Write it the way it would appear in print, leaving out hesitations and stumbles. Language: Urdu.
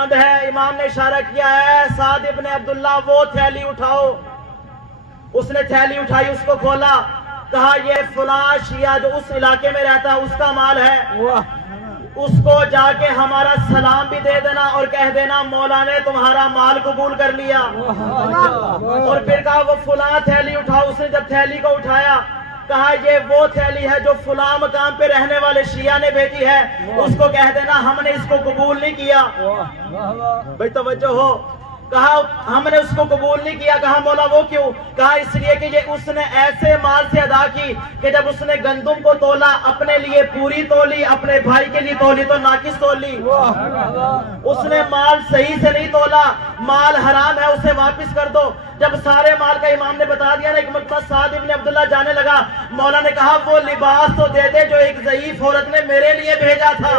بند ہے. امام نے اشارہ کیا ہے سعد ابن عبداللہ وہ تھیلی اٹھاؤ. اس نے تھیلی اٹھائی, اس کو کھولا, کہا یہ فلاں شیعہ جو اس علاقے میں رہتا ہے اس کا مال ہے, اس کو جا کے ہمارا سلام بھی دے دینا اور کہہ دینا مولا نے تمہارا مال قبول کر لیا. اور پھر کہا وہ فلاں تھیلی اٹھاؤ. اس نے جب تھیلی کو اٹھایا کہا یہ وہ تھیلی ہے جو فلاں مقام پہ رہنے والے شیعہ نے بھیجی ہے, اس کو کہہ دینا ہم نے اس کو قبول نہیں کیا. بھائی توجہ ہو. کہا ہم نے اس کو قبول نہیں کیا. کہا مولا وہ کیوں؟ کہا اس لیے کہ یہ اس نے ایسے مال سے ادا کی کہ جب اس نے گندم کو تولا اپنے لیے پوری تولی, اپنے بھائی کے لیے تولی تو ناقص تولی. اس نے مال صحیح سے نہیں تولا, مال حرام ہے اسے واپس کر دو. جب سارے مال کا امام نے بتا دیا نا, ایک مرتبہ سعد ابن عبداللہ جانے لگا, مولا نے کہا وہ لباس تو دے دے جو ایک ضعیف عورت نے میرے لیے بھیجا تھا.